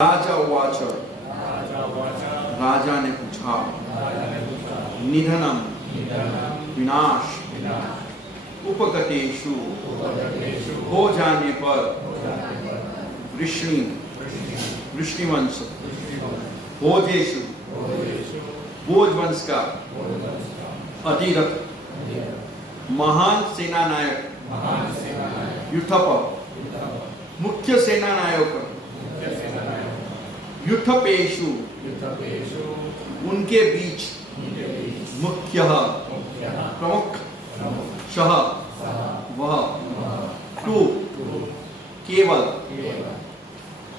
राजा उवाच, राजा ने पूछा, निधनम विनाश उपगतेषु हो जाने पर वृष्णिवंश भोजेषु भोजवंश का अधिरथ महान सेनानायक युद्धप मुख्य सेनानायक युद्धपेशु उनके बीच मुख्य प्रमुख शह वह तू केवल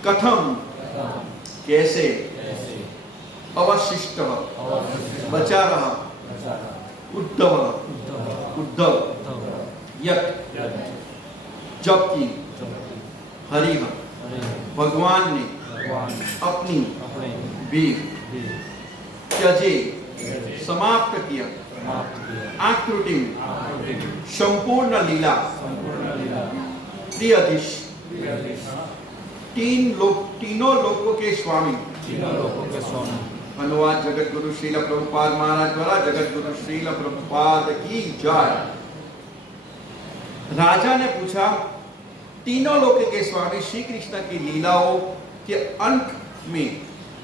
कथम कैसे अवशिष्ट बचा रहा उद्धव यत् जबकि हरिः भगवान ने अपनी वीर त्यजे समाप्त किया आकृति संपूर्ण लीला त्रियदिश तीनों लोकों के स्वामी अनुवाद जगत गुरु श्रील प्रभुपाद महाराज द्वारा। जगत गुरु श्रील प्रभुपाद की जय। राजा ने पूछा, तीनों लोक के स्वामी श्री कृष्ण की लीलाओं के अंत में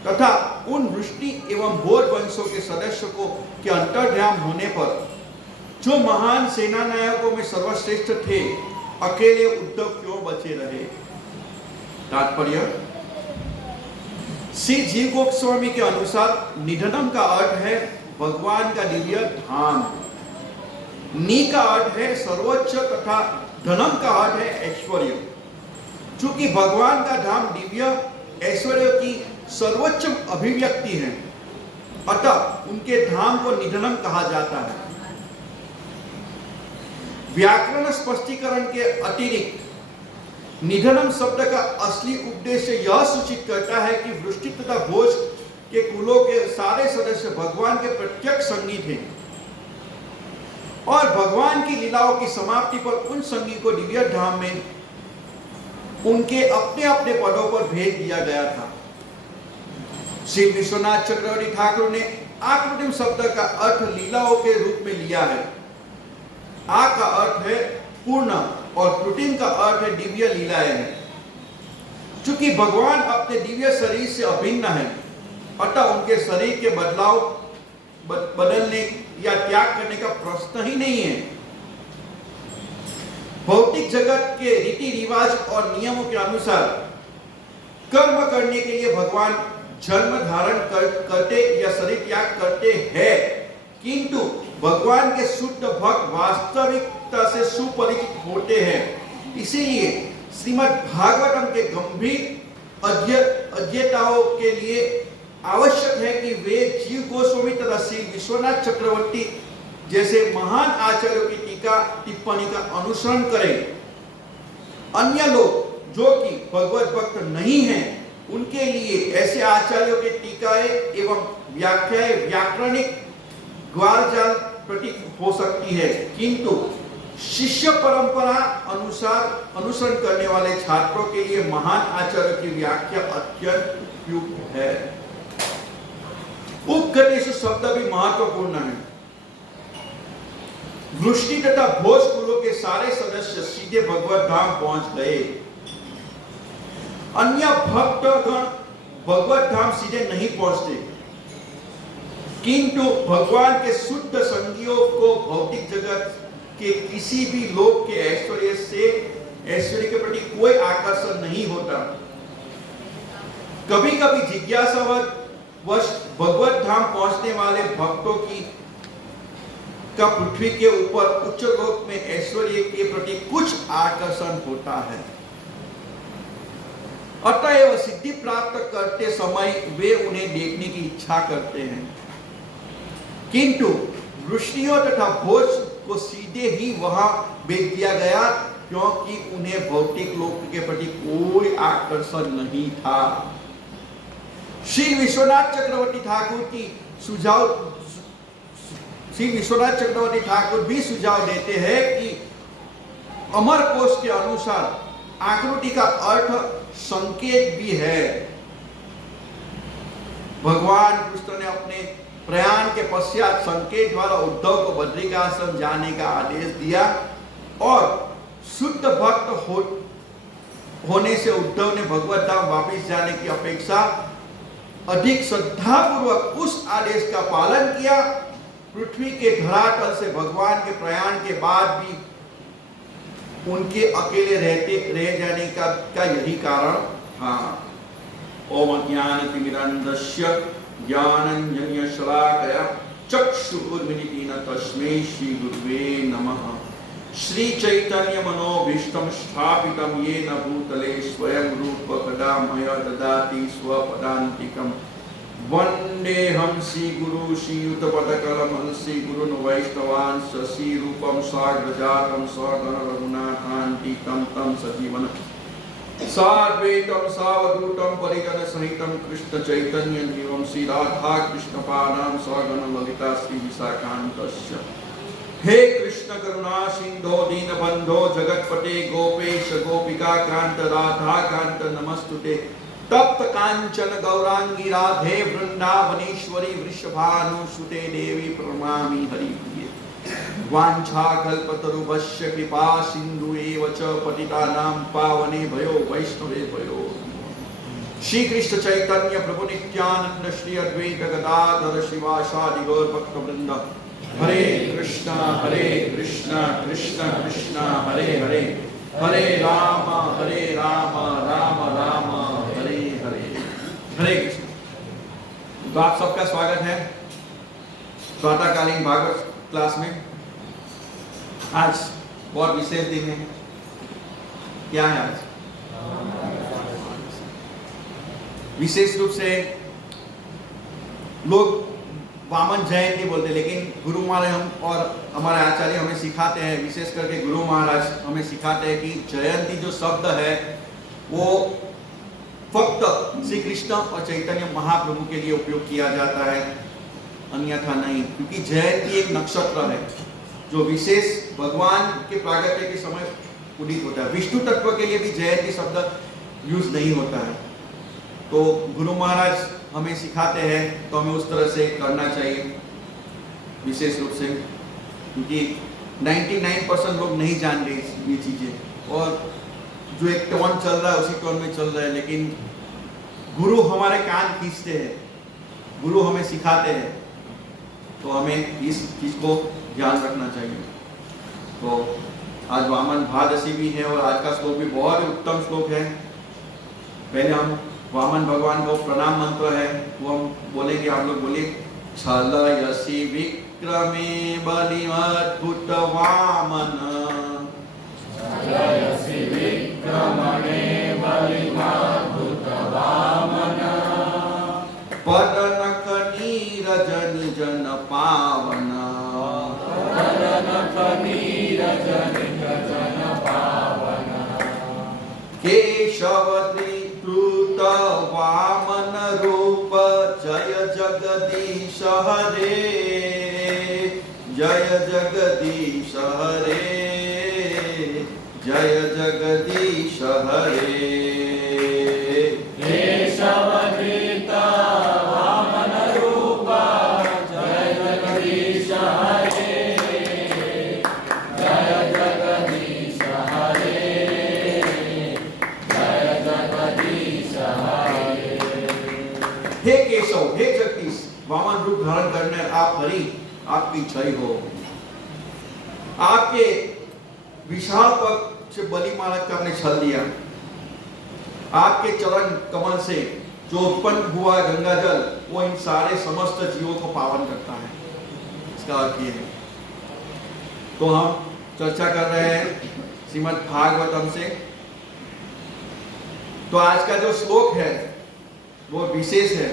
तथा उन वृष्टि एवं भोज वंशों के सदस्यों को के अंतर्ध्यान होने पर जो महान सेना नायकों में सर्वश्रेष्ठ थे, अकेले उद्धव क्यों बचे रहे? तात्पर्य, श्री जीव गोस्वामी के अनुसार निधनम का अर्थ है भगवान का दिव्य धाम, नी का अर्थ है सर्वोच्च तथा धनम का अर्थ है ऐश्वर्य। चूंकि भगवान का धाम दिव्य ऐश्वर्य की सर्वोच्च अभिव्यक्ति है, अतः उनके धाम को निधनम कहा जाता है। व्याकरण स्पष्टीकरण के अतिरिक्त निधनम शब्द का असली उद्देश्य यह सूचित करता है कि वृष्टि तथा भोज के कुलों के सारे सदस्य भगवान के प्रत्यक्ष संगी थे और भगवान की लीलाओं की समाप्ति पर उन संगी को दिव्य धाम में उनके अपने अपने पदों पर भेज दिया गया था। श्री विश्वनाथ चक्रवर्ती ठाकुर ने आकृतिम शब्द का अर्थ लीलाओं के रूप में लिया है। आ का अर्थ है पूर्ण और त्रुटिम का अर्थ है दिव्य लीलाएं हैं। चूंकि भगवान अपने दिव्य शरीर से अभिन्न है, अतः उनके शरीर के बदलने या त्याग करने का प्रश्न ही नहीं है। भौतिक जगत के रीति रिवाज और नियमों के अनुसार कर्म करने के लिए भगवान जन्म धारण करते या शरीर त्याग करते हैं, किंतु भगवान के शुद्ध भक्त वास्तविकता से सुपरिचित होते हैं। इसीलिए श्रीमद् भागवतम के गंभीर अध्येताओं के लिए आवश्यक है कि वे जीव गोस्वामी तथा श्री विश्वनाथ चक्रवर्ती जैसे महान आचार्यों की टीका टिप्पणी का अनुसरण करें। अन्य लोग जो कि भगवत भक्त नहीं हैं, उनके लिए ऐसे आचार्यों के टीकाएं एवं व्याख्याएं व्याकरणिक ग्वालजाल प्रतीत हो सकती है, किंतु शिष्य परंपरा अनुसार अनुसरण करने वाले छात्रों के लिए महान आचार्यों की व्याख्या अत्यंत उपयुक्त है। उपगतेषु शब्द भी महत्वपूर्ण है। वृष्टि तथा भोज कुलों के सारे सदस्य सीधे भगवत धाम पहुंच गए। अन्य भक्तगण भगवत धाम सीधे नहीं पहुंचते, किंतु भगवान के शुद्ध संगियों को भौतिक जगत के किसी भी लोक के ऐश्वर्य के प्रति कोई आकर्षण नहीं होता। कभी कभी जिज्ञासावश भगवत धाम पहुंचने वाले भक्तों का पृथ्वी के ऊपर उच्च लोक में ऐश्वर्य के प्रति कुछ आकर्षण होता है। अतएव सिद्धि प्राप्त करते समय वे उन्हें देखने की इच्छा करते हैं, किंतु वृष्णियों तथा भोज को सीधे ही वहां भेज दिया गया, क्योंकि उन्हें भौतिक लोक के प्रति कोई आकर्षण नहीं था। श्री विश्वनाथ चक्रवर्ती ठाकुर भी सुझाव देते हैं कि अमर कोश के अनुसार आकृति का अर्थ संकेत भी है। भगवान कृष्ण ने अपने प्रयाण के पश्चात संकेत द्वारा उद्धव को बद्रिकाश्रम जाने का आदेश दिया और शुद्ध भक्त होने से उद्धव ने भगवत धाम वापिस जाने की अपेक्षा अधिक श्रद्धा पूर्वक उस आदेश का पालन किया। पृथ्वी के धरातल से भगवान के प्रयाण के बाद भी उनके अकेले रह जाने का यही कारण। हाँ, ओम ज्ञानतिमिरन्धस्य ज्ञानञ्जनस्य शलाकया चक्षुरुन्मीलितेन तस्मै श्री गुरुवे नमः। श्री चैतन्य मनोभीष्टं स्थापितं येन भूतले स्वयं रूप कदा मह्य ददाति स्वपदान्तिकम्। वन्देऽहं श्री गुरु श्रीयुतपदकमलं श्री गुरुन् वैष्णवान् श्री रूपं साग्रजातं सगण रघुनाथान्वितं तं सजीवन् साद्वैतं सावधूतं परिजन सहितं कृष्ण चैतन्य देवं श्री राधा कृष्ण पादां सगण ललिता श्री विशाखान्तस्य। हे कृष्ण करुणा सिंधो दीनबंधो जगतपते गोपेश गोपिका कांत राधा कांत नमस्तुते। तप्त कांचन गौरांगी राधे वृंदावनेश्वरी वृषभानुसुते देवी प्रणमामि हरिप्रिये। वाञ्छाकल्पतरुभ्यश्च कृपा सिन्धुएव च पतितानां पावनेभ्यो वैष्णवेभ्यो। श्री कृष्ण चैतन्य प्रभु नित्यानंद श्री अद्वैत गदाधर शिवासादि गौर भक्त वृंद। हरे कृष्णा कृष्ण कृष्ण हरे हरे, हरे राम राम राम हरे हरे। हरे कृष्ण। तो आप सबका स्वागत है प्रातःकालीन भागवत क्लास में। आज बहुत विशेष दिन है। क्या है आज? विशेष रूप से लोग वामन जयंती बोलते हैं, लेकिन गुरु महाराज हम और हमारे आचार्य हमें सिखाते हैं, विशेष करके गुरु महाराज हमें सिखाते हैं कि जयंती जो शब्द है वो फक्त श्री कृष्ण और चैतन्य महाप्रभु के लिए उपयोग किया जाता है, अन्यथा नहीं। क्योंकि जयंती एक नक्षत्र है जो विशेष भगवान के प्रागट्य के समय उदित होता है। विष्णु तत्व के लिए भी जयंती शब्द यूज नहीं होता है। तो गुरु महाराज हमें सिखाते हैं तो हमें उस तरह से करना चाहिए विशेष रूप से, क्योंकि 99% लोग नहीं जानते ये चीजें और जो एक टोन चल रहा है उसी टोन में चल रहा है। लेकिन गुरु हमारे कान खींचते हैं, गुरु हमें सिखाते हैं, तो हमें इस चीज को ध्यान रखना चाहिए। तो आज वामन भादशी भी है और आज का श्लोक भी बहुत ही उत्तम श्लोक है। पहले हम वामन भगवान को प्रणाम मंत्र है वो हम बोलेंगे। आप लोग बोलिए, छलयसि विक्रमे बलिमद्भुत वामन, छलयसि विक्रमे बलिमद्भुत वामन, पदनक नीरज निजन पावन, पदनक नीरज निजन पावन, केशव त्रिकृत वामन रूप जय जगदीश हरे, जय जगदीश हरे, जय जगदीश हरे। केशव त्रिकृत वामन रूप जय जगदीश हरे, जय जगदीश हरे, जय जगदीश हरे। हे केशव, हे जगदीश, वामन रूप धारण करने आप हरि, आपकी जय हो। आपके विशाल पद से बलि महाराज का आपने छल दिया। आपके चरण कमल से जो उत्पन्न हुआ गंगा जल वो इन सारे समस्त जीवों को पावन करता है। इसका अर्थ ये है। तो हम चर्चा कर रहे हैं श्रीमद् भागवतम से। तो आज का जो श्लोक है वो विशेष है।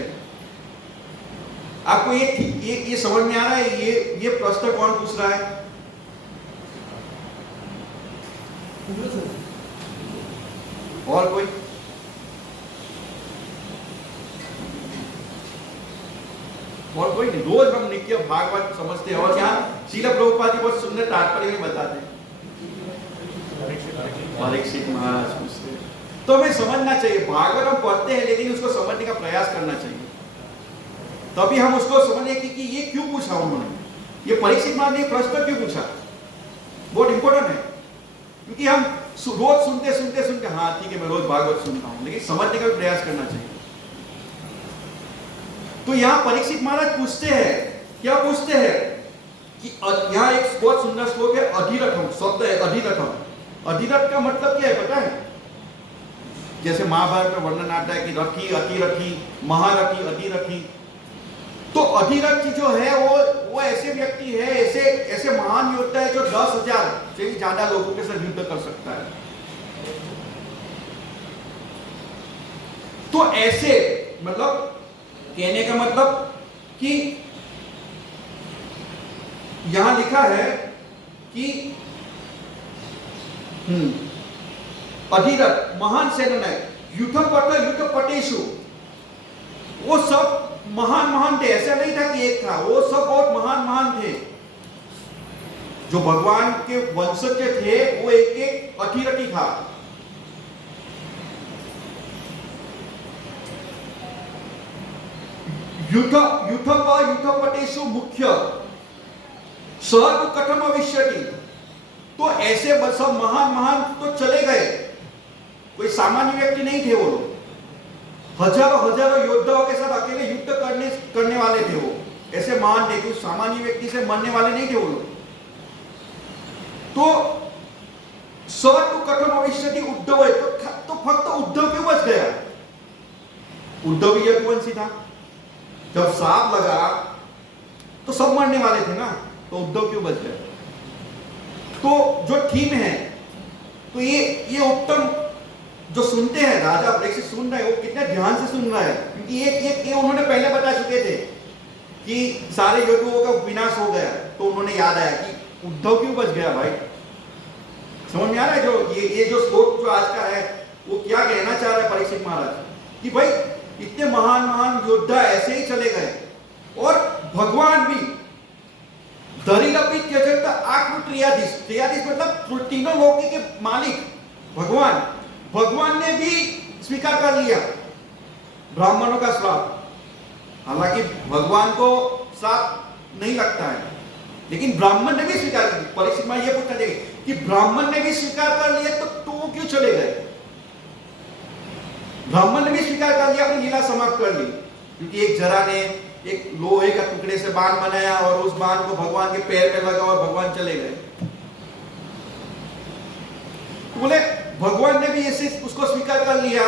आपको ये समझ में आ रहा है ये प्रश्न कौन पूछ रहा है? और कोई? और कोई नहीं। रोज हम नित्य भागवत समझते हैं और यहाँ श्रील प्रभुपाद जी बहुत सुंदर तात्पर्य में बताते हैं। परीक्षित महाराज पूछते हैं। तो हमें समझना चाहिए, भागवत हम पढ़ते हैं लेकिन उसको समझने का प्रयास करना चाहिए। तभी हम उसको समझे कि ये क्यों पूछा उन्होंने, ये परीक्षित महाराज ने प्रश्न क्यों पूछा, बहुत इंपॉर्टेंट है। क्योंकि हम रोज सुनते हाँ ठीक है मैं रोज भागवत सुनता हूं, लेकिन समझने का भी प्रयास करना चाहिए। तो यहाँ परीक्षित महाराज पूछते हैं, क्या पूछते हैं कि यहाँ एक बहुत सुंदर श्लोक है, अधिरथम शब्द है, अधिरथम। अधिरथ का मतलब क्या है पता है? जैसे महाभारत में वर्णन आता है कि रथी, अतिरथी, महारथी, अधिरथी। तो अधिरथी जो है वो ऐसे व्यक्ति है, ऐसे महान योद्धा है जो 10,000 से भी ज्यादा लोगों के साथ युद्ध कर सकता है। तो ऐसे मतलब कहने का मतलब कि यहां लिखा है कि अधिरथ महान सेनानायक, युद्धपटेषु, वो सब महान थे। ऐसा नहीं था कि एक था, वो सब बहुत महान थे। जो भगवान के वंशज थे वो एक अधिरथी था। युद्धपटेषु मुख्य सह तो कथम भविष्यति। तो ऐसे सब महान तो चले गए, कोई सामान्य व्यक्ति नहीं थे वो लोग। हजारों योद्धाओं के साथ अकेले युद्ध करने वाले थे वो, ऐसे महान थे कि सामान्य व्यक्ति से मरने वाले नहीं थे वो लोग। तो सतु कथम भविष्यति उद्धव है, तो फक्त उद्धव क्यों बच गया? उद्धव भी यदुवंशी था, जब सांप लगा तो सब मरने वाले थे ना, तो उद्धव क्यों बच गया? तो जो थीम है, तो ये उत्तम जो सुनते हैं, राजा परीक्षित सुन रहे हैं, वो कितने ध्यान से सुन रहा है, क्योंकि ये उन्होंने पहले बता चुके थे कि सारे योद्धुओं का विनाश हो गया। तो उन्होंने याद आया कि उद्धव क्यों बच गया भाई। समझ में आ रहा है? जो ये जो श्लोक जो आज का है, वो क्या कहना चाह रहे हैं परीक्षित महाराज कि भाई इतने महान योद्धा ऐसे ही चले गए, और भगवान भी दरिलपि त्यजत आकृत्रियाधीश, त्रियाधीश मतलब तीनों लोक के मालिक भगवान ने भी स्वीकार कर लिया ब्राह्मणों का श्राप। हालांकि भगवान को श्राप नहीं लगता है, लेकिन ब्राह्मण ने भी स्वीकार कर लिया। परीक्षित महाराज ये पूछना चाहिए कि ब्राह्मण ने भी स्वीकार कर लिया तो वो क्यों चले गए? ब्राह्मण ने भी स्वीकार कर लिया, अपनी लीला समाप्त कर ली, क्योंकि एक जरा ने एक लोहे का टुकड़े से बाण बनाया और उस बाण को भगवान के पैर में लगा और भगवान चले गए। बोले भगवान ने भी ऐसे उसको स्वीकार कर लिया।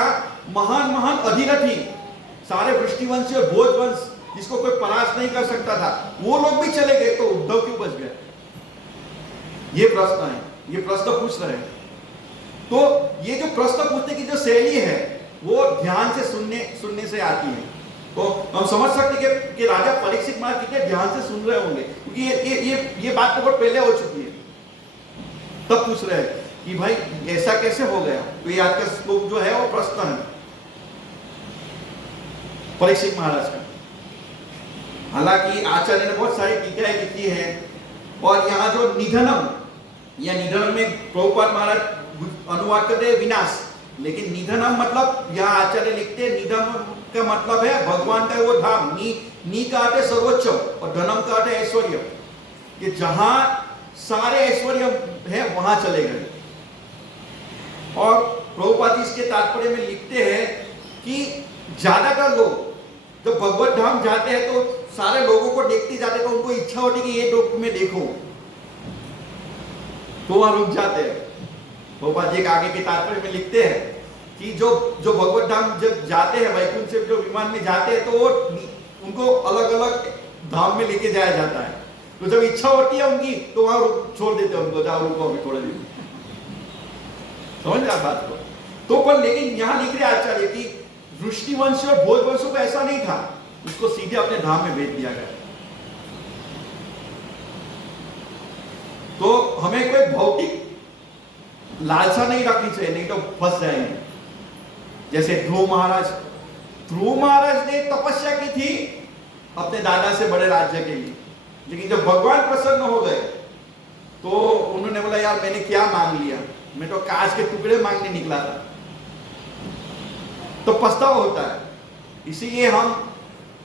महान अधिरथी, सारे वृष्टिवंशी और भोजवंश जिसको कोई परास्त नहीं कर सकता था, वो लोग भी चले गए, तो उद्धव क्यों बच गए? ये प्रश्न है, ये प्रश्न पूछ रहे हैं। तो ये जो प्रश्न पूछने की जो शैली है, वो ध्यान से सुनने से आती है। तो हम समझ सकते हैं कि राजा परीक्षित महाराज कितने ध्यान से सुन रहे होंगे, क्योंकि ये बात तो बहुत पहले हो चुकी है, तब पूछ रहे हैं कि भाई ऐसा कैसे हो गया। तो ये आज का श्लोक जो है वो प्रश्न है परीक्षित महाराज का। हालांकि आचार्य ने बहुत सारी टीकाएं लिखी है, और यहाँ जो निधनम में प्रभुपाद महाराज अनुवाद करते हैं विनाश, लेकिन निधनम मतलब यहाँ आचार्य लिखते हैं निधनम का मतलब है भगवान का वो धाम। नी का अर्थ है सर्वोच्च और धनम का अर्थ है ऐश्वर्य, कि जहां सारे ऐश्वर्य है वहां चले गए। और प्रभुपाद इसके तात्पर्य में लिखते हैं कि ज्यादातर लोग जब भगवत धाम जाते हैं तो सारे लोगों को देखते जाते, तो उनको इच्छा होती कि ये लोग में देखो, तो वहां रुक जाते हैं। प्रभुपाद जी के आगे के तात्पर्य में लिखते हैं कि जो भगवत धाम जब जाते हैं, वैकुंठ से जो विमान में जाते हैं, तो वो उनको अलग अलग धाम में लेके जाया जाता है। तो जब इच्छा होती है उनकी, तो वहां छोड़ देते हैं उनको, जाओ रुको अभी थोड़े दिन। समझ रहे बात को? तो पर लेकिन यहाँ लिख रहे आचार्य कि वृष्टिवंश और भोजवंशों को ऐसा नहीं था, उसको सीधे अपने धाम में भेज दिया गया। तो हमें कोई भौतिक लालसा नहीं रखनी चाहिए, नहीं तो फंस जाएंगे। जैसे ध्रुव महाराज ने तपस्या की थी अपने दादा से बड़े राज्य के लिए, लेकिन जब भगवान प्रसन्न हो गए तो उन्होंने बोला यार मैंने क्या मांग लिया, मैं तो कांच के टुकड़े मांगने निकला था। तो पछतावा होता है। इसीलिए हम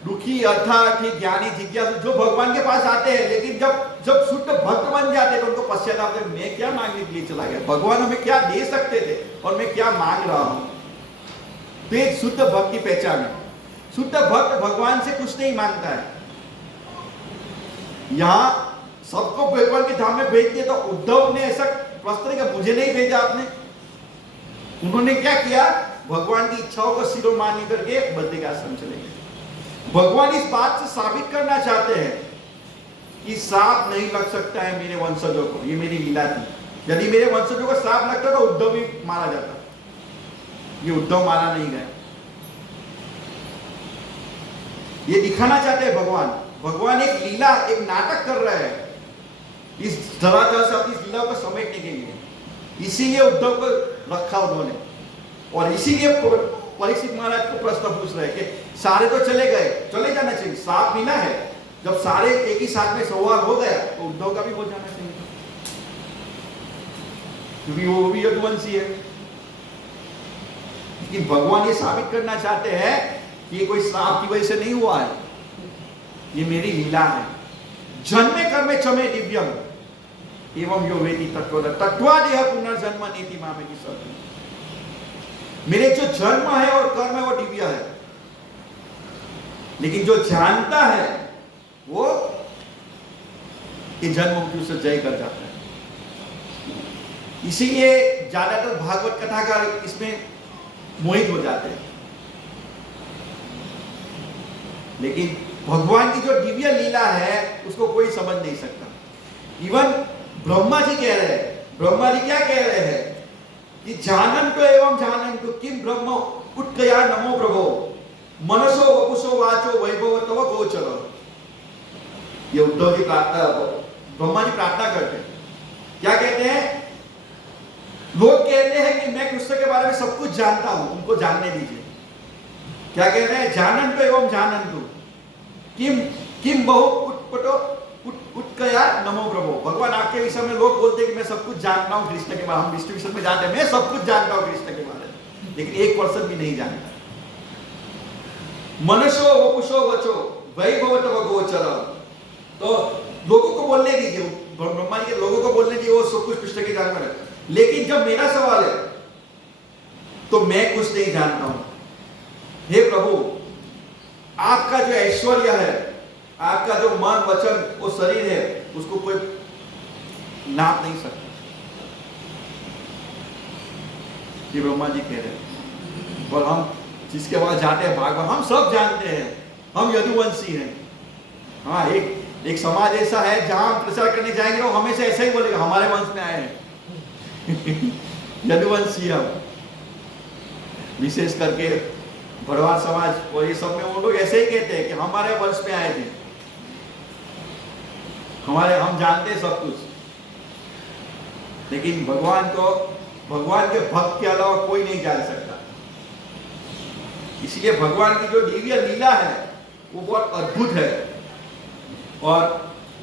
दुखी, अर्थार्थी, ज्ञानी, जिज्ञासु जो भगवान के पास आते हैं, लेकिन जब जब शुद्ध भक्त बन जाते हैं तो उनको पश्चाताप होता है, मैं क्या मांगने के लिए चला गया, भगवान हमें क्या दे सकते थे और मैं क्या मांग रहा हूं। तो एक शुद्ध भक्त की पहचान है। शुद्ध भक्त भगवान से कुछ नहीं मांगता है। यहां सबको भगवान के धाम में भेज दिया, तो उद्धव ने ऐसा प्रश्न किया, मुझे नहीं भेजा आपने। उन्होंने क्या किया, भगवान की इच्छाओं को शिरोमानी करके बद्रिक आश्रम चले गए। भगवान इस बात से साबित करना चाहते हैं कि सांप नहीं लग सकता है मेरे वंशजों को। ये मेरी लीला थी। यदि मेरे वंशजों को सांप लगता तो उद्धव भी मारा जाता। ये उद्धव मारा नहीं गया। ये दिखाना चाहते हैं भगवान। भगवान एक लीला, एक नाटक कर रहे हैं इस धरातल से अपनी लीला को समेटने के लिए। इसीलिए उद्धव को रखा उन्होंने, और इसीलिए परीक्षित महाराज को प्रश्न पूछ रहे हैं कि सारे तो चले गए, चले जाना चाहिए, सांप मिला है। जब सारे एक ही साथ में संवाद हो गया तो उद्धव का भी हो जाना चाहिए, क्योंकि वो भी यदुवंशी है। लेकिन भगवान ये साबित करना चाहते हैं कि ये कोई सांप की वजह से नहीं हुआ है, ये मेरी लीला है। जन्मे कर्मे चमे दिव्यम एवं यो वेति तत्वद तत्वादेह पुनर्जन्म नीति मामेति सत्य। मेरे जो जन्म है और कर्म है वो दिव्य है, लेकिन जो जानता है वो ये जन्म मृत्यु से जय कर जाता है। इसीलिए ज्यादातर भागवत कथाकार इसमें मोहित हो जाते हैं। लेकिन भगवान की जो दिव्य लीला है उसको कोई समझ नहीं सकता। इवन ब्रह्मा जी कह रहे हैं, ब्रह्मा जी क्या कह रहे हैं कि जानन्तो एवं जानन्तु किम ब्रह्म उत्कया नमो प्रभो मनसो वपुषो वाचो वैभव तव गोचर। ये उद्धव जी ब्रह्मा जी प्रार्थना करते हैं। क्या कहते हैं, लोग कहते हैं कि मैं कृष्ण के बारे में सब कुछ जानता हूं, उनको जानने दीजिए। क्या कहते हैं, जानन्तो एवं जानन्तु किम किम बहु उत्पटो उत्कया नमो प्रभो। भगवान आपके विषय में लोग बोलते हैं कि मैं सब कुछ जानता हूं कृष्ण के बारे में, हम विष्णु विषय में जानते हैं, मैं सब कुछ जानता हूं कृष्ण के बारे में, लेकिन 1% भी नहीं जानता। मनसो वपुषो वचो वैभव तव गोचर। तो लोगों को बोलने दीजिए, ब्रह्मा जी के लोगों को बोलने दीजिए, वो सब कुछ कृष्ण के जानवर है। लेकिन जब मेरा सवाल है तो मैं कुछ नहीं जानता हूं। हे प्रभु, आपका जो ऐश्वर्य है, आपका जो मन वचन वो शरीर है, उसको कोई नाप नहीं सकता। ये ब्रह्मा जी कह रहे हैं। और हम जिसके पास जाते हैं भागवत, हम सब जानते हैं हम यदुवंशी हैं। हाँ, एक समाज ऐसा है जहां हम प्रचार करने जाएंगे तो हमेशा ऐसा ही बोलेगा, हमारे वंश में आए हैं यदुवंशी हम। विशेष करके भरवाड़ समाज और ये सब में वो लोग ऐसे ही कहते हैं कि हमारे वंश में आए थे, हम जानते हैं सब कुछ। लेकिन भगवान के भक्त के अलावा कोई नहीं जान सकता। इसलिए भगवान की जो दिव्य लीला है वो बहुत अद्भुत है। और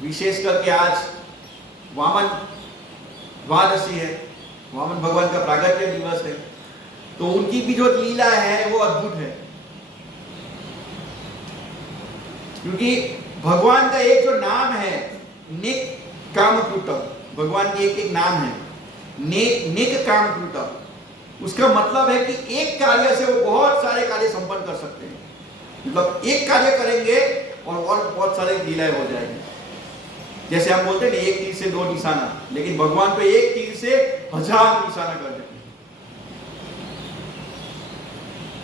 विशेष करके आज वामन द्वादशी है, वामन भगवान का प्रागट्य दिवस है, तो उनकी भी जो लीला है वो अद्भुत है। क्योंकि भगवान का एक जो नाम है निक कामकृतम, भगवान की एक नाम है निक कामकृतम। उसका मतलब है कि एक कार्य से वो बहुत सारे कार्य संपन्न कर सकते हैं। मतलब एक कार्य करेंगे और बहुत सारे लीलाएं हो जाएंगी। जैसे हम बोलते हैं ना, एक तीर से 2 निशाना, लेकिन भगवान पे एक तीर से 1000 निशाना कर देते हैं।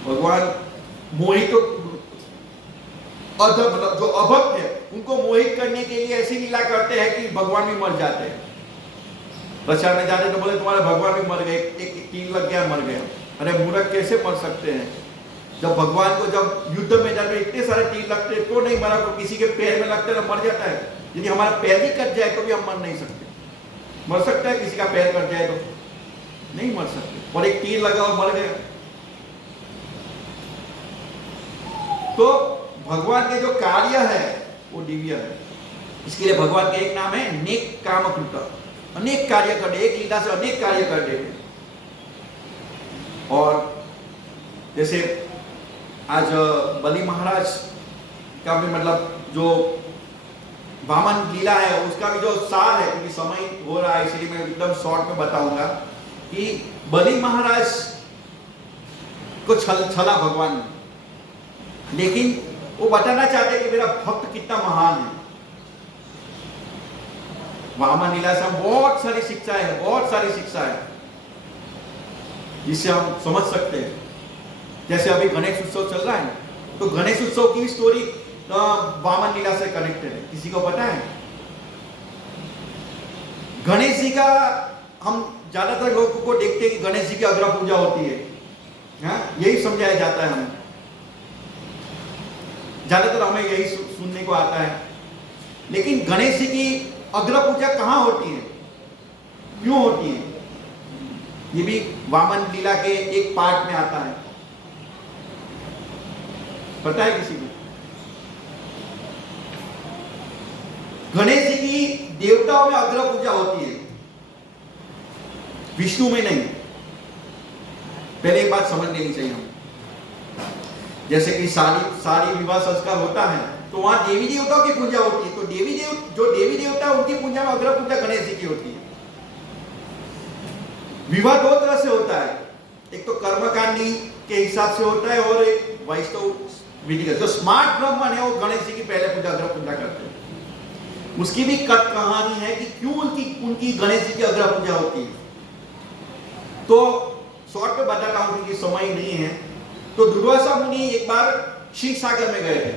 भगवान मोहित मतलब जो अभक्त है उनको मोहित करने के लिए ऐसी लीला करते हैं कि भगवान भी मर जाते हैं। प्रचार में जाते तो बोले तुम्हारे भगवान भी मर गए, एक तीर लग गया मर गया। अरे मूर्ख, कैसे मर सकते हैं? जब भगवान को जब युद्ध मैदान में इतने सारे तीर लगते तो नहीं मरा, तो किसी के पैर में लगते तो मर जाता है। यदि हमारा पैर भी कट जाए तो भी हम मर नहीं सकते। मर सकता है किसी का पैर कट जाए तो? नहीं मर सकते। और एक तीर लगा और मर गया। तो भगवान के जो कार्य है वो दिव्य है। इसके लिए भगवान का एक नाम है नेक कामकृत। अनेक कार्य कर दे, एक लीला से अनेक कार्य कर दे। और जैसे आज बलि महाराज का भी मतलब जो वामन लीला है उसका भी जो सार है, क्योंकि समय हो रहा है इसलिए मैं एकदम शॉर्ट में बताऊंगा कि बलि महाराज को छला भगवान ने, लेकिन वो बताना चाहते कि मेरा भक्त कितना महान है। वामन लीला से बहुत सारी शिक्षा है, बहुत सारी शिक्षा है जिससे हम समझ सकते हैं। जैसे अभी गणेश उत्सव चल रहा है, तो गणेश उत्सव की स्टोरी वामन लीला से कनेक्टेड है। किसी को पता है? गणेश जी का हम ज्यादातर लोगों को देखते हैं कि गणेश जी की अग्र पूजा होती है, यही समझाया जाता है हमें, ज्यादातर हमें यही सुनने को आता है। लेकिन गणेश जी की अग्र पूजा कहां होती है, क्यों होती है, ये भी वामन लीला के एक पार्ट में आता है। पता है किसी को? गणेश जी की देवताओं में अग्र पूजा होती है, विष्णु में नहीं। पहले एक बात समझ लेनी चाहिए हम। जैसे कि सारी विवाह संस्कार होता है तो वहां देवी देवताओं की पूजा होती है, तो जो देवी देवता है उनकी पूजा में अग्र पूजा गणेश जी की होती है। विवाह दो तरह से होता है, एक तो कर्मकांडी के हिसाब से होता है और एक वैष्णव विधि का। जो स्मार्ट ब्राह्मण है वो गणेश जी की पहले पूजा अग्र पूजा करते हैं। उसकी भी कहानी है कि क्यों उनकी गणेश जी की अग्र पूजा होती है। तो शॉर्ट में बताता हूं क्योंकि समय नहीं है। तो दुर्वासा मुनि एक बार क्षीर सागर में गए थे।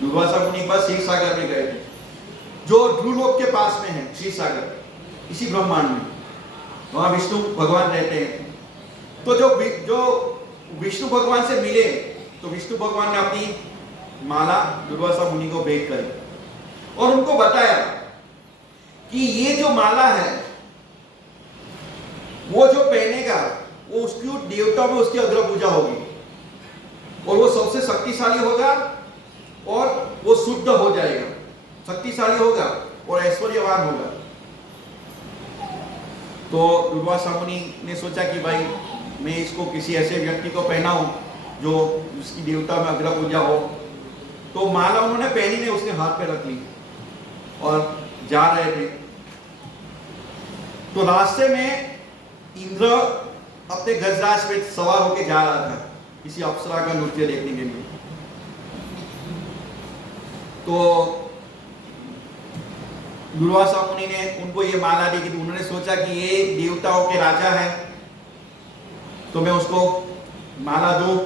दुर्वासा मुनि एक बार क्षीर सागर में गए थे, जो ध्रुवलोक के पास में है क्षीर सागर, इसी ब्रह्मांड में। वहां विष्णु भगवान रहते हैं। तो जो विष्णु भगवान से मिले तो विष्णु भगवान ने अपनी माला दुर्वासा मुनि को भेंट करी और उनको बताया कि ये जो माला है वो जो पहनेगा वो उसकी देवता में उसकी अग्र पूजा होगी और वो सबसे शक्तिशाली होगा और वो शुद्ध हो जाएगा, शक्तिशाली होगा और ऐश्वर्यवान होगा। तो दुर्वासा मुनि ने सोचा कि भाई मैं इसको किसी ऐसे व्यक्ति को पहनाऊं जो उसकी देवता में अग्र पूजा हो। तो माला उन्होंने पहनी नहीं, उसने हाथ पे रख ली और जा रहे थे। तो रास्ते में इंद्र अपने गजराज पे सवार होकर जा रहा था किसी अप्सरा का नृत्य देखने के लिए। तो दुर्वासा मुनि ने उनको ये माला दी कि उन्होंने सोचा कि ये देवताओं के राजा है तो मैं उसको माला दूं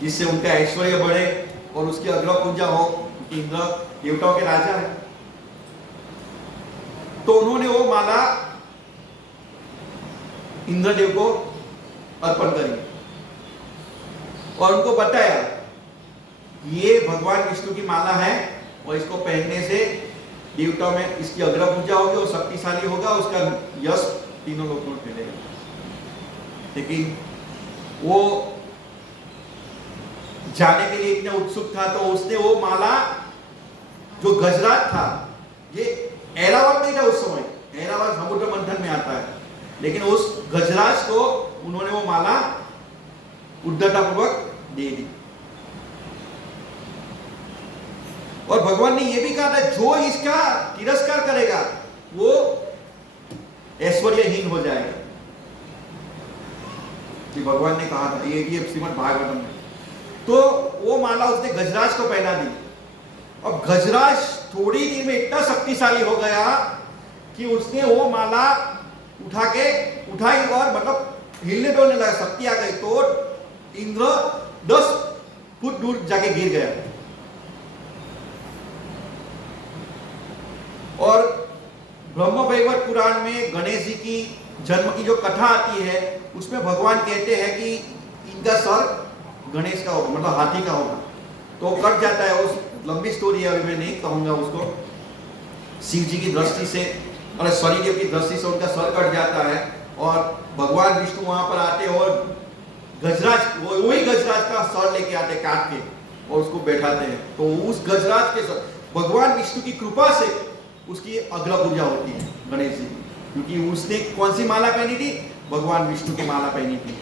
जिससे उनका ऐश्वर्य बढ़े और उसकी अग्र पूजा हो, क्योंकि इंद्र देवताओं के राजा है। तो उन्होंने वो माला इंद्रदेव को अर्पण करी और उनको बताया ये भगवान विष्णु की माला है और इसको पहनने से देवताओं में इसकी अग्र पूजा होगी और शक्तिशाली होगा, उसका यश तीनों लोगों में फैलेगा। लेकिन वो जाने के लिए इतना उत्सुक था तो उसने वो माला, जो गजराज था, ये ऐरावत नहीं था उस समय, ऐरावत समुद्र मंथन में आता है, लेकिन उस गजराज को उन्होंने वो माला उद्धतापूर्वक दे दी। और भगवान ने ये भी कहा था जो इसका तिरस्कार करेगा वो ऐश्वर्यहीन हो जाएगा। कि भगवान ने कहा था, ये श्रीमद् भागवतम में। तो वो माला उसने गजराज को पहना दी और गजराज थोड़ी देर में इतना शक्तिशाली हो गया कि उसने वो माला उठाई और मतलब हिलने डोलने लगा, शक्ति आ गई। तो इंद्र 10 फुट दूर जाके गिर गया। और ब्रह्म वैवर्त पुराण में गणेश जी की जन्म की जो कथा आती है उसमें भगवान कहते हैं कि इनका सर गणेश का होगा, मतलब हाथी का होगा। तो कट जाता है, उस लंबी स्टोरी है, अभी मैं नहीं कहूंगा उसको। शिव जी की दृष्टि से और शनिदेव की दृष्टि से उनका सर कट जाता है और भगवान विष्णु वहां पर आते और गजराज, वही गजराज का सर लेके आते काट के और उसको बैठाते हैं। तो उस गजराज के सर भगवान विष्णु की कृपा से उसकी अग्र पूजा होती है गणेश जी, क्योंकि उसने कौन सी माला पहनी थी? भगवान विष्णु की माला पहनी थी।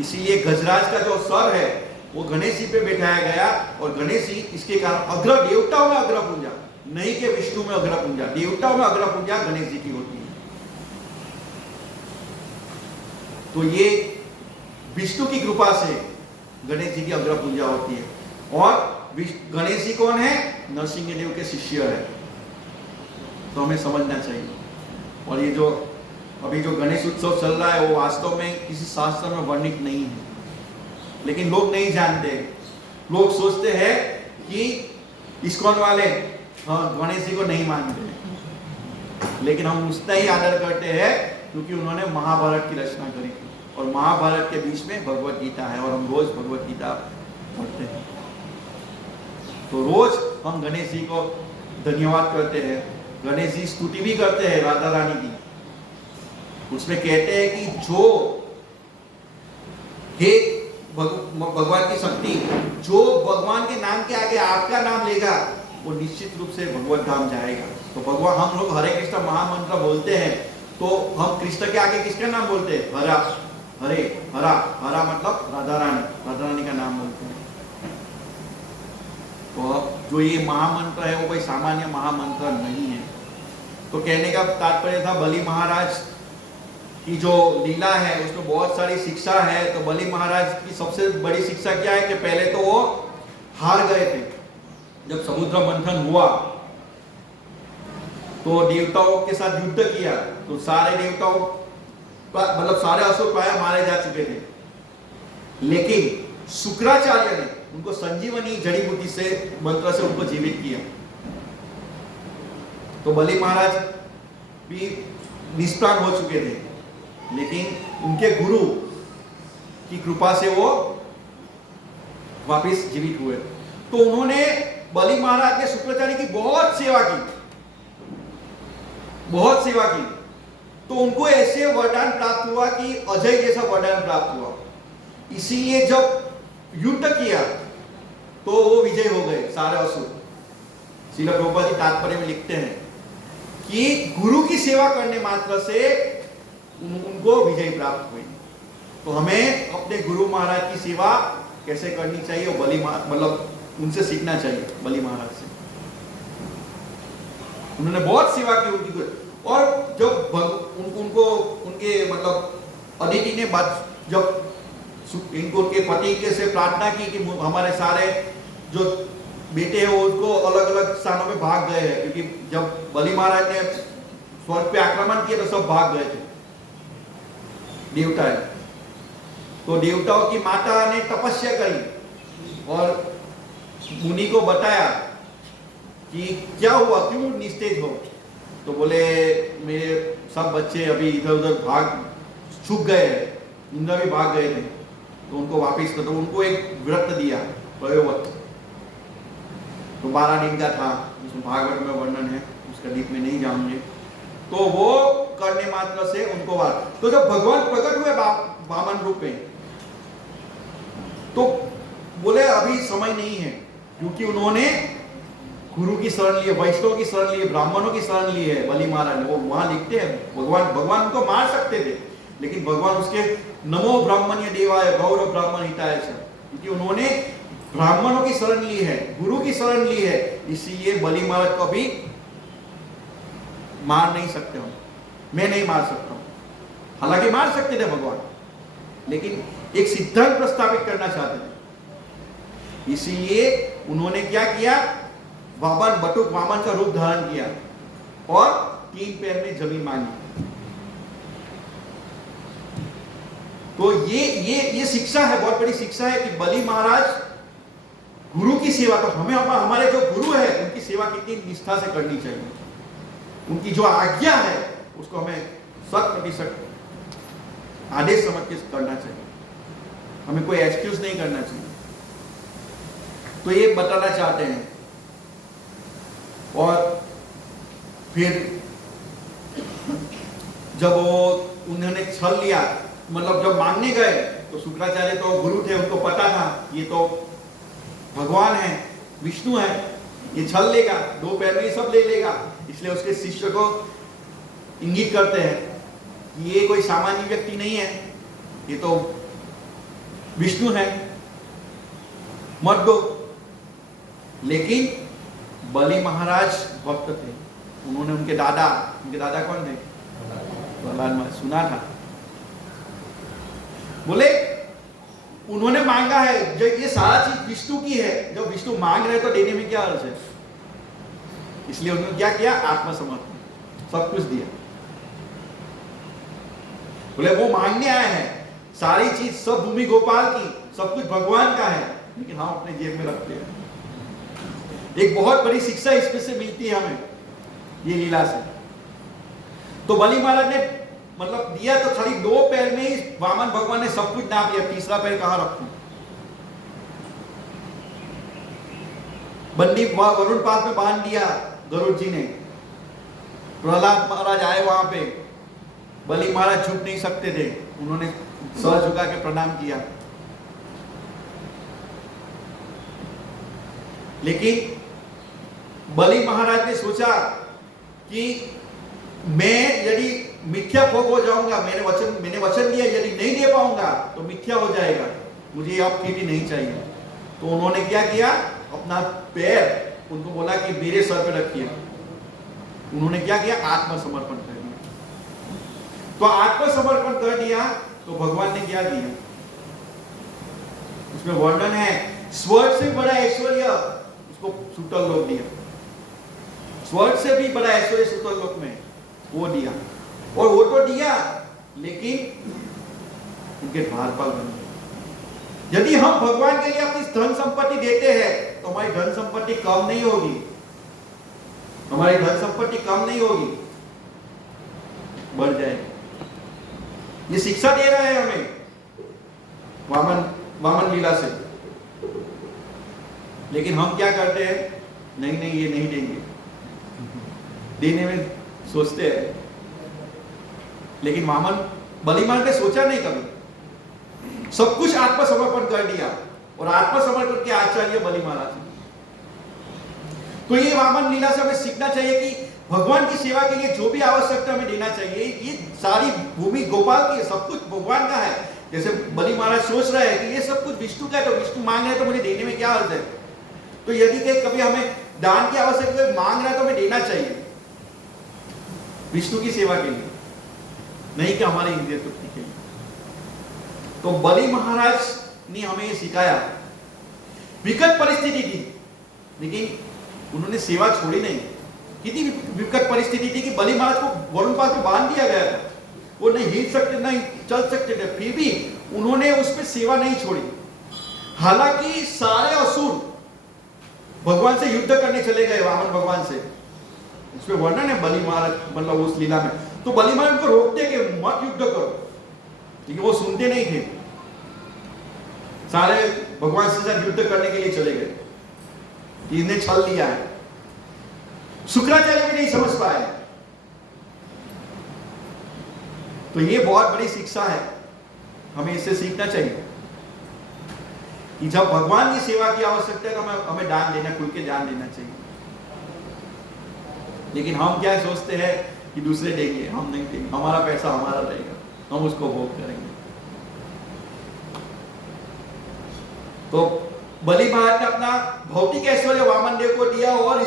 इसीलिए गजराज का जो सर है वो गणेश जी पे बैठाया गया, और गणेश जी इसके कारण अग्र देवताओं में अग्र पूजा, नहीं कि विष्णु में अग्र पूजा, देवताओं में अग्र पूजा गणेश जी की होती है। तो ये विष्णु की कृपा से गणेश जी की अग्र पूजा होती है। और गणेश जी कौन है? नरसिंह देव के शिष्य है, तो हमें समझना चाहिए। और ये जो अभी जो गणेश उत्सव चल रहा है वो वास्तव में किसी शास्त्र में वर्णित नहीं है, लेकिन लोग नहीं जानते। लोग सोचते हैं कि इस्कॉन वाले गणेश जी को नहीं मानते, लेकिन हम उसका ही आदर करते हैं क्योंकि उन्होंने महाभारत की रचना करी थी, और महाभारत के बीच में भगवत गीता है, और हम रोज भगवत गीता पढ़ते हैं। तो रोज हम गणेश जी को धन्यवाद करते हैं, गणेश जी स्तुति भी करते हैं राधा रानी की। उसमें कहते हैं कि जो हे भगवान की शक्ति, जो भगवान के नाम के आगे आपका नाम लेगा वो निश्चित रूप से भगवत धाम जाएगा। तो भगवान, हम लोग हरे कृष्ण महामंत्र बोलते हैं, तो हम कृष्ण के आगे किसका नाम बोलते हैं? हरा, हरे, हरा, हरा मतलब राधा रानी, राधा रानी का नाम बोलते हैं। तो जो ये महामंत्र है वो कोई सामान्य महामंत्र नहीं है। तो कहने का तात्पर्य था, बलि महाराज की जो लीला है उसमें बहुत सारी शिक्षा है। तो बलि महाराज की सबसे बड़ी शिक्षा क्या है कि पहले तो वो हार गए थे। जब समुद्र मंथन हुआ तो देवताओं के साथ युद्ध किया, तो सारे देवताओं मतलब सारे असुर प्राय मारे जा चुके थे, लेकिन शुक्राचार्य ने उनको संजीवनी जड़ी बूटी से मंत्र से उनको जीवित किया। तो बलि महाराज भी निष्प्राण हो चुके थे, लेकिन उनके गुरु की कृपा से वो वापस जीवित हुए। तो उन्होंने बलि महाराज के शुक्राचार्य की बहुत सेवा की, बहुत सेवा की। तो उनको ऐसे वरदान प्राप्त हुआ कि अजय जैसा वरदान प्राप्त हुआ। इसीलिए जब युद्ध किया तो वो विजय हो गए सारे असुर। श्रील प्रभुपाद जी तात्पर्य में लिखते हैं कि गुरु की सेवा करने मात्र से उनको विजय प्राप्त हुई। तो हमें अपने गुरु महाराज की सेवा कैसे करनी चाहिए, और बलि मतलब उनसे सीखना चाहिए, बलि महाराज से। उन्होंने बहुत सेवा की उनकी। और जब उनको उनके मतलब अदिति ने जब इनको उनके पति के से प्रार्थना की कि हमारे सारे जो बेटे हैं वो उनको अलग अलग स्थानों में भाग गए हैं, क्योंकि जब बलि महाराज ने स्वर्ग पे आक्रमण किया तो सब भाग गए थे देवता। तो देवताओं की माता ने तपस्या करी और मुनि को बताया कि क्या हुआ, क्यों निस्तेज हो। तो बोले मेरे सब बच्चे अभी इधर उधर भाग छुप गए, इंद्र भी भाग गए थे, तो उनको वापिस कर दो। उनको एक व्रत दिया, प्रयोव्रत, तो 12 दिन का था, जिसमें भागवत में वर्णन है, उसका डीप में नहीं जाऊंगे। तो वो करने मात्र से उनको तो जब भगवान प्रकट हुए वामन रूप में, तो बोले अभी समय नहीं है, क्योंकि उन्होंने गुरु की शरण ली है, वैष्णव की शरण ली है, ब्राह्मणों की शरण ली है। बलि महाराज ने, वो वहां लिखते हैं भगवान उनको मार सकते थे, लेकिन भगवान उसके नमो ब्राह्मण्य देवाय गौरव ब्राह्मण हिताय, क्योंकि उन्होंने ब्राह्मणों की शरण ली है, गुरु की शरण ली है, इसीलिए बलि महाराज को भी मार नहीं सकते हो, मैं नहीं मार सकता हूं। हालांकि मार सकते थे भगवान, लेकिन एक सिद्धांत प्रस्तावित करना चाहते थे, इसीलिए उन्होंने क्या किया, वामन बटुक वामन का रूप धारण किया और 3 पैर में जमीन मांगी। तो ये शिक्षा है, बहुत बड़ी शिक्षा है कि बलि महाराज गुरु की सेवा, तो हमें हमारे जो गुरु है उनकी सेवा कितनी निष्ठा से करनी चाहिए, उनकी जो आज्ञा है उसको हमें 100% आदेश समझ के करना चाहिए, हमें कोई एक्सक्यूज नहीं करना चाहिए। तो ये बताना चाहते हैं। और फिर जब वो उन्होंने छल लिया, मतलब जब मांगने गए, तो शुक्राचार्य तो गुरु थे, उनको पता था ये तो भगवान है, विष्णु है, ये छल लेगा, 2 पैर में ही सब ले लेगा, इसलिए उसके शिष्य को इंगित करते हैं कि ये कोई सामान्य व्यक्ति नहीं है, ये तो विष्णु है। मत दो। लेकिन बलि महाराज भक्त थे, उन्होंने उनके दादा कौन थे? प्रहलाद महाराज, सुना था, बोले उन्होंने मांगा है, जब ये सारा चीज विष्णु की है, जब विष्णु मांग रहे तो देने में क्या अर्थ है? इसलिए उन्होंने क्या किया? आत्मसमर्पण, सब कुछ दिया। बोले वो मांगने आए हैं, सारी चीज सब भूमि गोपाल की, सब कुछ भगवान का है, लेकिन हम अपने जेब में रखते हैं। एक बहुत बड़ी शिक्षा इसमें से मिलती है हमें, ये लीला से। तो बलि महाराज ने मतलब दिया तो खाली 2 पैर में ही वामन भगवान ने सब कुछ नाप लिया, तीसरा पैर कहां रखूं? बंदी वरुण पास में बांध दिया गरुड़ जी ने। प्रहलाद महाराज आए वहां पे, बलि महाराज झुक नहीं सकते थे, उन्होंने सर झुका के प्रणाम किया। लेकिन बलि महाराज ने सोचा कि मैं यदि मिथ्या भोग हो जाऊंगा, मैंने वचन दिया, यदि नहीं दे पाऊंगा तो मिथ्या हो जाएगा, मुझे अब कीर्ति नहीं चाहिए। तो उन्होंने क्या किया? अपना पैर उनको बोला कि मेरे सर पे रखिए। उन्होंने क्या किया? आत्मसमर्पण कर दिया। तो आत्मसमर्पण कर दिया तो भगवान ने क्या दिया? उसमें वर्णन है, स्वर्ग से बड़ा ऐश्वर्य उसको सुतल लोक दिया, स्वर्ग से भी बड़ा ऐश्वर्य सुतल लोक में वो दिया। और वो तो दिया, लेकिन उनके द्वारपाल बन गए। यदि हम भगवान के लिए अपनी धन संपत्ति देते हैं तो हमारी धन संपत्ति कम नहीं होगी, हमारी धन संपत्ति कम नहीं होगी, बढ़ जाएगी। ये शिक्षा दे रहा है हमें वामन लीला से। लेकिन हम क्या करते हैं? नहीं ये नहीं देंगे, देने में सोचते हैं। लेकिन बलि महाराज ने सोचा नहीं कभी, सब कुछ आत्मसमर्पण कर दिया, और आत्मसमर्पण के आचार्य बलि महाराज। तो ये वामन लीला से हमें सीखना चाहिए कि भगवान की सेवा के लिए जो भी आवश्यकता हमें देना चाहिए, ये सारी भूमि गोपाल की है, सब कुछ भगवान का है। जैसे बलि महाराज सोच रहे हैं कि ये सब कुछ विष्णु का है, तो विष्णु मांग रहे हैं तो मुझे देने में क्या अर्थ है? तो यदि कभी हमें दान की आवश्यकता मांग रहा है तो हमें देना चाहिए विष्णु की सेवा के लिए, नहीं कि हमारे इंद्रिय तृप्ति के लिए। तो बलि महाराज ने हमें ये सिखाया। विकट परिस्थिति थी, लेकिन उन्होंने सेवा छोड़ी नहीं। कितनी विकट परिस्थिति थी कि बलि महाराज को वरुण पास में बांध दिया गया था, वो नहीं हिल सकते, नहीं चल सकते थे, फिर भी उन्होंने उसमें सेवा नहीं छोड़ी। हालांकि सारे असुर भगवान से युद्ध करने चले गए, वामन भगवान से, उसमें वर्णन है बलि महाराज मतलब उस लीला में। तो बलि महाराज को रोकते कि मत युद्ध करो, लेकिन वो सुनते नहीं थे, सारे भगवान से साथ युद्ध करने के लिए चले गए। इन्हें छल लिया है। शुक्राचार्य भी नहीं समझ पाए। तो ये बहुत बड़ी शिक्षा है, हमें इससे सीखना चाहिए कि जब भगवान की सेवा की आवश्यकता है तो हमें दान देना, खुल के दान देना चाहिए। लेकिन हम क्या सोचते हैं कि दूसरे देंगे, हम नहीं देंगे, हमारा पैसा हमारा रहेगा, हम उसको भोग करेंगे। तो बलि महाराज ने अपना भौतिक ऐश्वर्य वामन देव को दिया और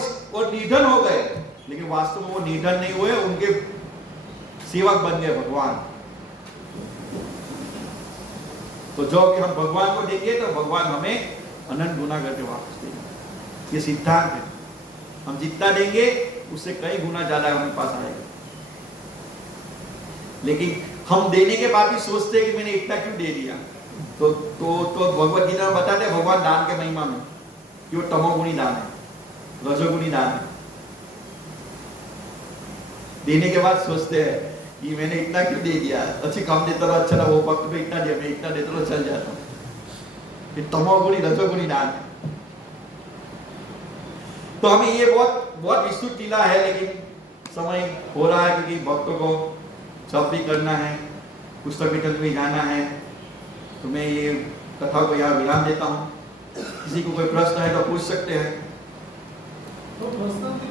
निधन हो गए, लेकिन वास्तव में वो निधन नहीं हुए, उनके सेवक बन गए भगवान। तो जो कि हम भगवान को देंगे तो भगवान हमें अनंत गुना करके वापस देंगे। ये सिद्धांत है, हम जितना देंगे उससे कई गुना ज्यादा हमारे पास आएगा। लेकिन हम देने के बाद भी सोचते हैं कि मैंने इतना क्यों दे दिया। तो भगवत गीता में बताते हैं भगवान दान के महिमा में कि वो तमोगुणी दान है, रजोगुणी दान है। देने के बाद सोचते हैं कि मैंने इतना क्यों दे दिया, अच्छी कम देता रहा, अच्छा ना वो वक्त में इतना दिया, मैं इतना देता रहा, चल जाता। ये तमोगुणी रजोगुणी दान है। तो हमें ये बहुत विस्तृत लीला है, लेकिन समय हो रहा है क्योंकि भक्तों को सब भी करना है, पुस्तक वितरण में जाना है। तो मैं ये कथा को यहाँ विराम देता हूँ। किसी को कोई प्रश्न है तो पूछ सकते हैं। तो प्रश्न की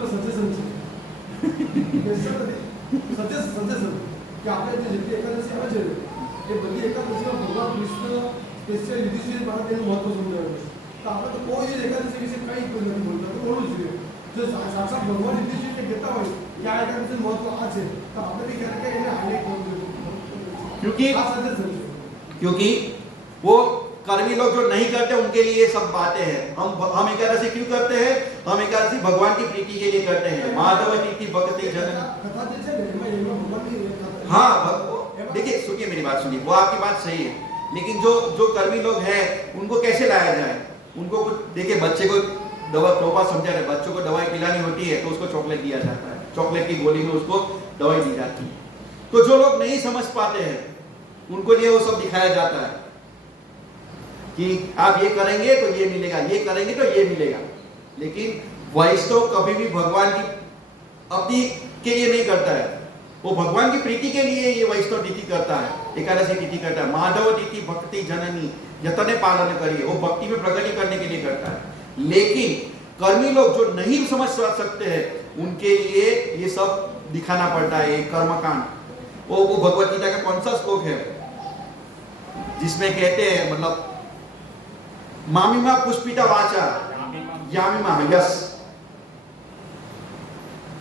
आपल्या जे एकादशी आहे हे बघी एकादशीला भगवान कृष्ण स्पेशल युधिष्ठिर महाराजांनी महत्त्व समजावलं. तो આપણે તો કોઈ જ એકાદશી વિશે કંઈ કોઈ નથી બોલતા તો બોલવું જોઈએ જો સાક્ષાત ભગવાન નિર્દેશિત કહેતા હોય કે આ એકાદશીનું મહત્વ આ છે તો આપણે બી ક્યારેક એને હાઈલાઇટ કરવું જોઈએ क्योंकि આ સાથે જ છે क्योंकि वो कर्मी लोग जो नहीं करते उनके लिए ये सब बातें हैं। हम एकादशी क्यों करते हैं? हम एकादशी भगवान की प्रीति के लिए करते हैं। माधव तिथि भक्ति जन કથા જે છે ને એમાં ભગવાનની કથા हाँ देखिए सुनिए मेरी बात सुनिए, वो आपकी बात सही है, लेकिन जो जो कर्मी लोग हैं उनको कैसे लाया जाए? उनको कुछ देखिए, बच्चे को दवा प्रोपा समझा रहे, बच्चों को दवाई पिलानी होती है तो उसको चॉकलेट दिया जाता है, चॉकलेट की गोली में उसको दवाई दी जाती है। तो जो लोग नहीं समझ पाते हैं उनको लिए वो सब दिखाया जाता है कि आप ये करेंगे तो ये मिलेगा, ये करेंगे तो ये मिलेगा। लेकिन वैष्णव कभी भी भगवान की अपनी के लिए नहीं करता है, वो भगवान की प्रीति के लिए ये वैष्णव तिथि करता है, एकादशी तिथि करता है। माधव तिथि भक्ति जननी यतने पालन करिए, वो भक्ति में प्रगति करने के लिए करता है। लेकिन कर्मी लोग जो नहीं समझ सकते हैं उनके लिए ये सब दिखाना पड़ता है। ये कर्मकांड वो भगवत गीता का कौन सा श्लोक है जिसमें कहते हैं, मतलब मामिमा पुष्पिता वाचा यामिमा यस।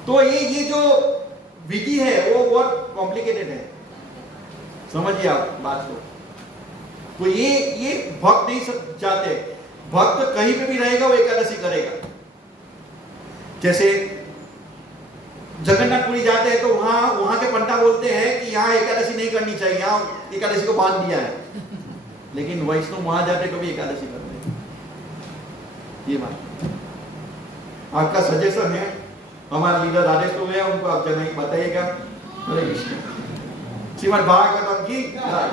तो ये जो विधि है वो बहुत कॉम्प्लिकेटेड है, समझिए आप बात को। तो ये भक्त नहीं चाहते, भक्त कहीं पे भी रहेगा वो एकादशी करेगा। जैसे जगन्नाथपुरी जाते हैं तो वहां के पंडा बोलते हैं कि यहाँ एकादशी नहीं करनी चाहिए, यहाँ एकादशी को बांध दिया है, लेकिन वैष्णव वहां जाते तो भी एकादशी करते हैं। ये बात आपका सजेशन है, हमारे लीडर राजेश तो है, उनको आप जन बताइएगा। हरे कृष्ण। श्रीमद् भागवतम की जय।